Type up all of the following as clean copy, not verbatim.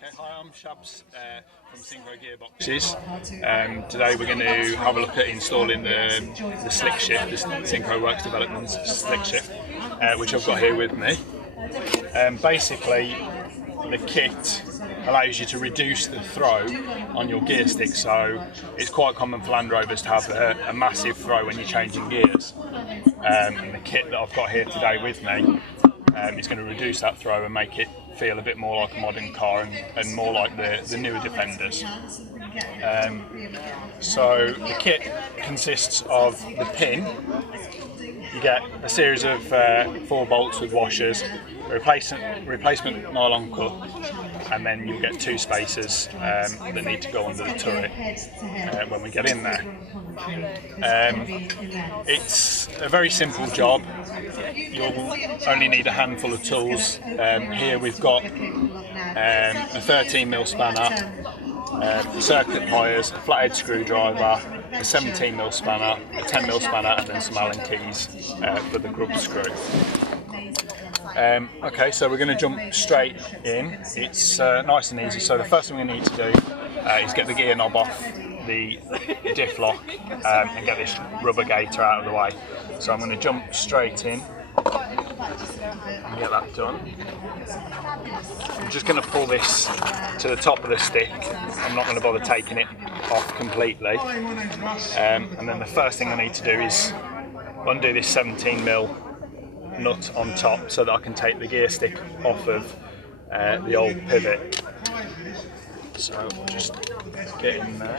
Okay, hi, I'm Shabs from Syncro Gearboxes. Today we're going to have a look at installing the slick shift, the Syncro Works Development slick shift, which I've got here with me. Basically, the kit allows you to reduce the throw on your gear stick, so it's quite common for Land Rovers to have a massive throw when you're changing gears. And the kit that I've got here today with me is going to reduce that throw and make it feel a bit more like a modern car and more like the newer Defenders. So the kit consists of the pin. You get a series of 4 bolts with washers, a replacement nylon cup, and then you'll get 2 spacers that need to go under the turret when we get in there. It's a very simple job. You'll only need a handful of tools. Here we've got a 13mm spanner, circuit pliers, a flathead screwdriver, a 17mm spanner, a 10mm spanner, and then some Allen keys for the grub screw. Okay, so we're going to jump straight in. It's nice and easy. So the first thing we need to do is get the gear knob off the diff lock and get this rubber gaiter out of the way. So I'm going to jump straight in and get that done. I'm just going to pull this to the top of the stick. I'm not going to bother taking it off completely. And then the first thing I need to do is undo this 17mm nut on top so that I can take the gear stick off of the old pivot. So we'll just get in there.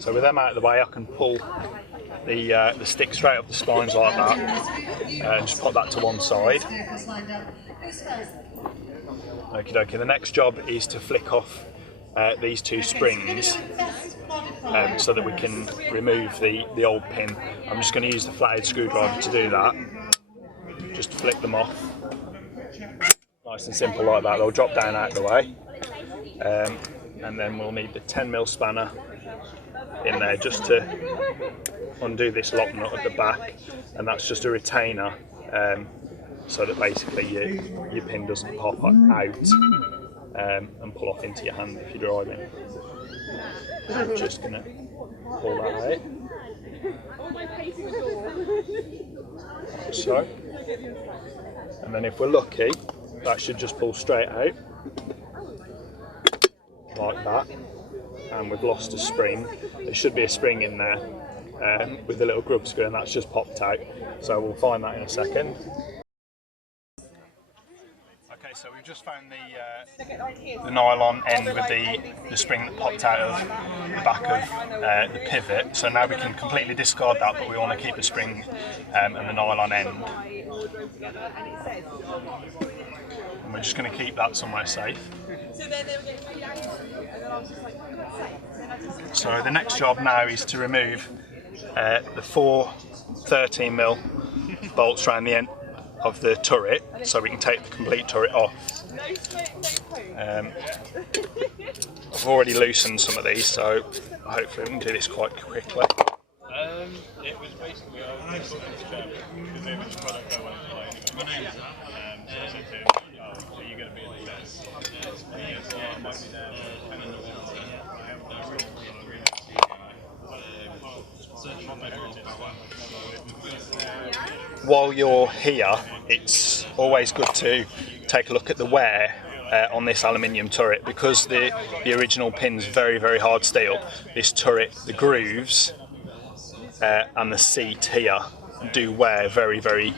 So with them out of the way, I can pull the stick straight off the spines like that and just put that to one side. Okie dokie, the next job is to flick off these 2 springs so that we can remove the old pin. I'm just going to use the flathead screwdriver to do that. Just flick them off. Nice and simple like that, they'll drop down out of the way. And then we'll need the 10mm spanner in there just to undo this lock nut at the back, and that's just a retainer so that basically your pin doesn't pop out and pull off into your hand if you're driving. So I'm just going to pull that out. So, and then if we're lucky, that should just pull straight out like that. And we've lost a spring. There should be a spring in there with the little grub screw, and that's just popped out. So we'll find that in a second. Okay, so we've just found the nylon end with the spring that popped out of the back of the pivot. So now we can completely discard that, but we want to keep the spring and the nylon end. And we're just going to keep that somewhere safe. So the next job now is to remove the 4 13mm bolts around the end of the turret, so we can take the complete turret off. I've already loosened some of these, so hopefully we can do this quite quickly. It was basically because they were the product I wanted to buy anyway. So I said to him, so you're going to be in the test. I might be there for 10 in the morning. I have While you're here, it's always good to take a look at the wear on this aluminium turret, because the original pin's very hard steel. This turret, the grooves and the seat here do wear very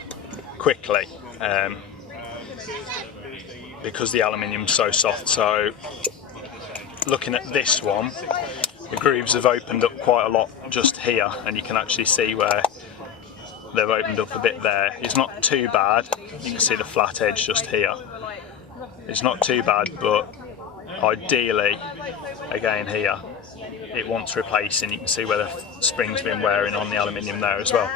quickly because the aluminium's so soft. So looking at this one, the grooves have opened up quite a lot just here, and you can actually see where they've opened up a bit there. It's not too bad. You can see the flat edge just here. It's not too bad, but ideally, again here, it wants replacing. You can see where the spring's been wearing on the aluminium there as well.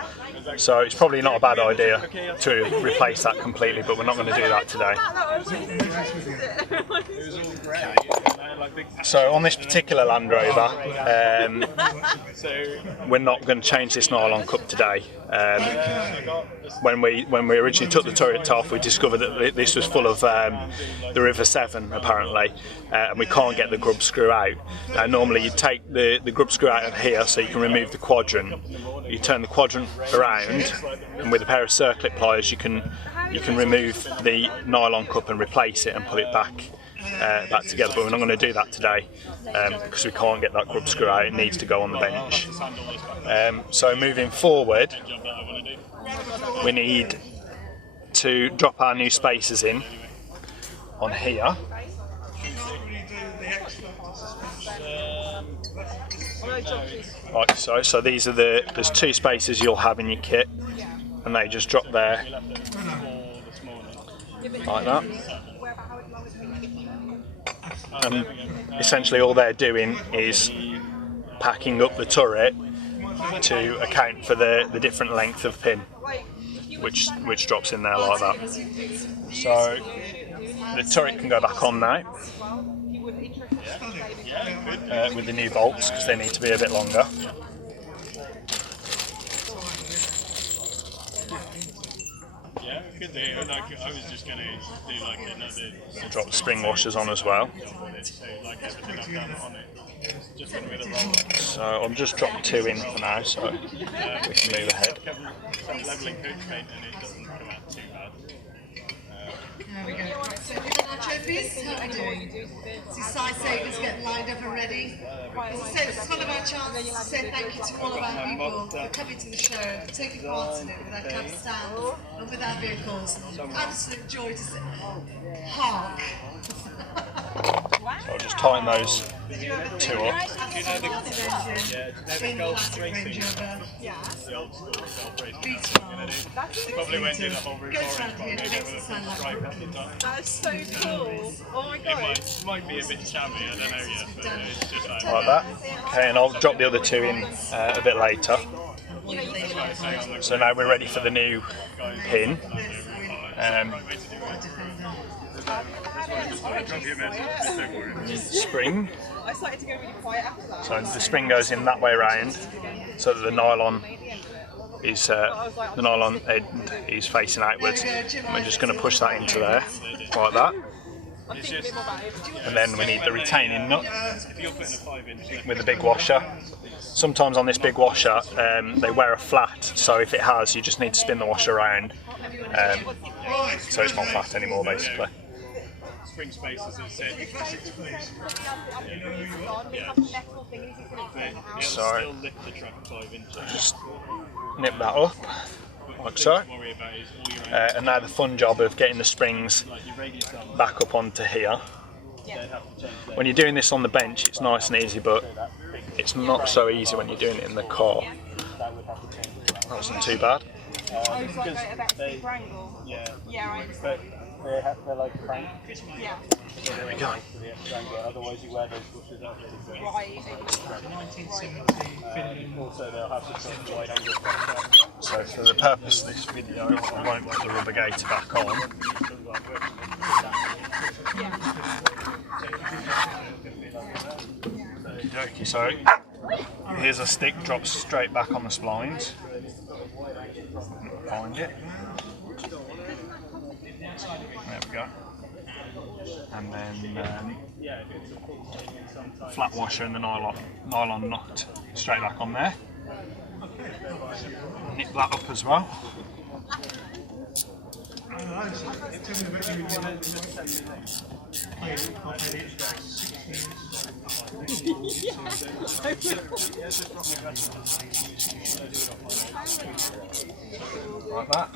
So it's probably not a bad idea to replace that completely, but we're not going to do that today. So on this particular Land Rover, we're not going to change this nylon cup today. When we originally took the turret off, we discovered that this was full of the River Severn apparently, and we can't get the grub screw out. Normally you take the grub screw out of here so you can remove the quadrant. You turn the quadrant around, and with a pair of circlip pliers you can remove the nylon cup and replace it and put it back together, but we're not going to do that today because we can't get that grub screw out. It needs to go on the bench. So moving forward, we need to drop our new spacers in on here. Right, so these are there's 2 spacers you'll have in your kit, and they just drop there like that. And essentially all they're doing is packing up the turret to account for the different length of pin, which drops in there like that. So the turret can go back on now with the new bolts, because they need to be a bit longer. Yeah, could do. Like, I was just going to do like another. Drop the spring washers on as well. So like everything I've done on it, just with a roller. So I'll just drop 2 in for now, so we can move ahead. Leveling coach paint, and it doesn't come out too bad. There we go. Right, so our trophies, how are we doing? See, side savers getting lined up and ready. As I said, it's one of our chances to say thank you to all of our people for coming to the show, for taking part in it with our camp stand and with our vehicles. Absolute joy to see. Hark! So I'll just tighten those 2 up. Probably won't do the whole roof orange, but maybe with a stripe at the top. That's so cool. Oh my god. It might be a bit shabby, I don't know yet, but it's just like Like that. Okay, and I'll drop the other 2 in a bit later. So now we're ready for the new pin. Spring. I started to go really quiet after that. So the spring goes in that way around, so that the nylon end is facing outwards. And we're just going to push that into there, like that. And then we need the retaining nut with the big washer. Sometimes on this big washer they wear a flat, so if it has, you just need to spin the washer around, so it's not flat anymore basically. spring spacers that sit. So Still lift the truck 5 inches. just nip that up like so. And now the fun job of getting the springs back up onto here. When you're doing this on the bench it's nice and easy, but it's not so easy when you're doing it in the car. That wasn't too bad. Yeah, I understand. They're like crank. Yeah. There we go. Otherwise you wear those bushes up. Right. Also they'll have to sort of wide angle. So for the purpose of this video I won't put the rubber gaiter back on. Okey-dokey, so here's a stick, drops straight back on the splines. Find it. There we go. And then flat washer and the nylon nut straight back on there. Nip that up as well. Like that.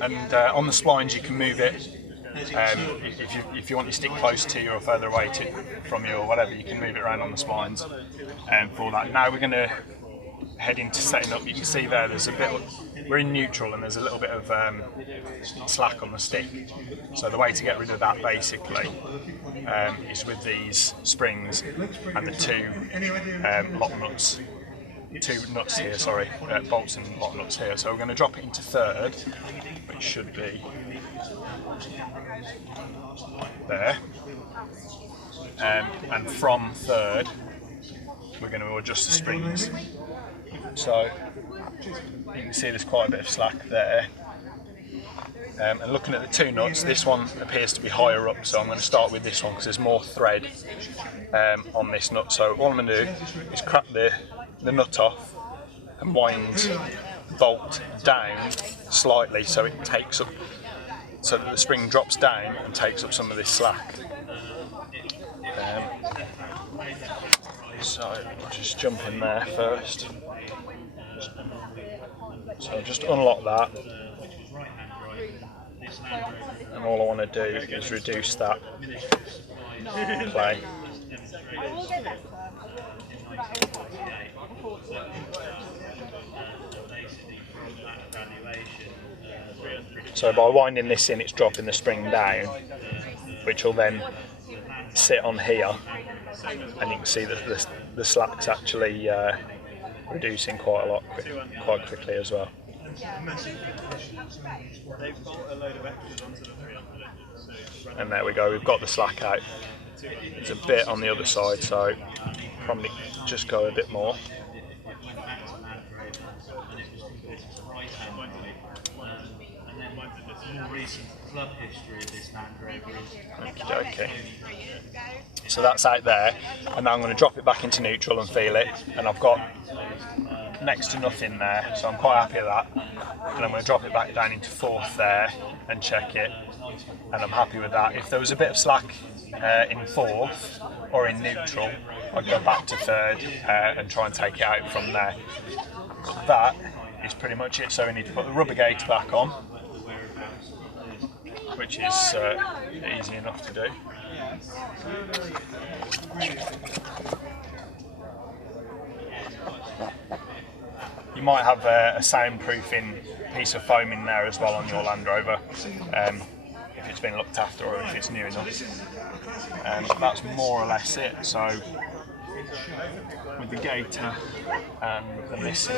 And on the splines you can move it. If you want your stick close to you or further away from you or whatever, you can move it around on the splines for that. Now we're going to head into setting up. You can see there's a bit, we're in neutral and there's a little bit of slack on the stick. So the way to get rid of that basically is with these springs and the 2 lock nuts two nuts here, sorry, bolts and bottom nuts here. So we're going to drop it into third, which should be there. And from third, we're going to adjust the springs. So you can see there's quite a bit of slack there. And looking at the two nuts, this one appears to be higher up, so I'm going to start with this one because there's more thread on this nut. So all I'm going to do is crack the nut off and wind the bolt down slightly so it takes up, so that the spring drops down and takes up some of this slack. So I'll just jump in there first. So I'll just unlock that. And all I want to do is reduce that play. So by winding this in, it's dropping the spring down, which will then sit on here, and you can see that the slack's actually reducing quite a lot, quite quickly as well. And there we go, we've got the slack out. There's a bit on the other side, so probably just go a bit more. Okay. So that's out there, and now I'm going to drop it back into neutral and feel it, and I've got next to nothing there, so I'm quite happy with that. And I'm going to drop it back down into fourth there and check it, and I'm happy with that. If there was a bit of slack in fourth or in neutral, I'd go back to third and try and take it out from there. But that is pretty much it. So we need to put the rubber gate back on, which is easy enough to do. You might have a soundproofing piece of foam in there as well on your Land Rover, if it's been looked after or if it's new enough. But that's more or less it. So with the gator and the missing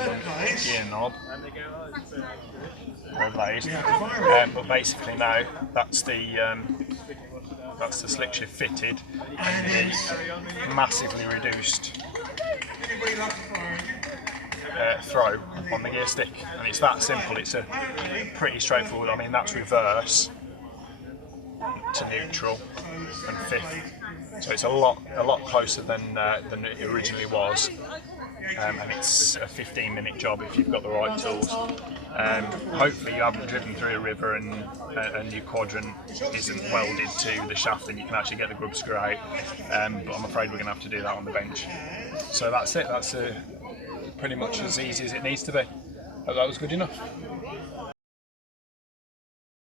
gear knob, wherever that is, but basically now that's the slick shift fitted and the massively reduced throw on the gear stick, and it's that simple. It's a pretty straightforward. I mean, that's reverse to neutral and fifth, so it's a lot closer than it originally was, and it's a 15-minute job if you've got the right tools. Hopefully you haven't driven through a river and your quadrant isn't welded to the shaft and you can actually get the grub screw out, but I'm afraid we're going to have to do that on the bench. So that's it. That's pretty much as easy as it needs to be. Hope that was good enough.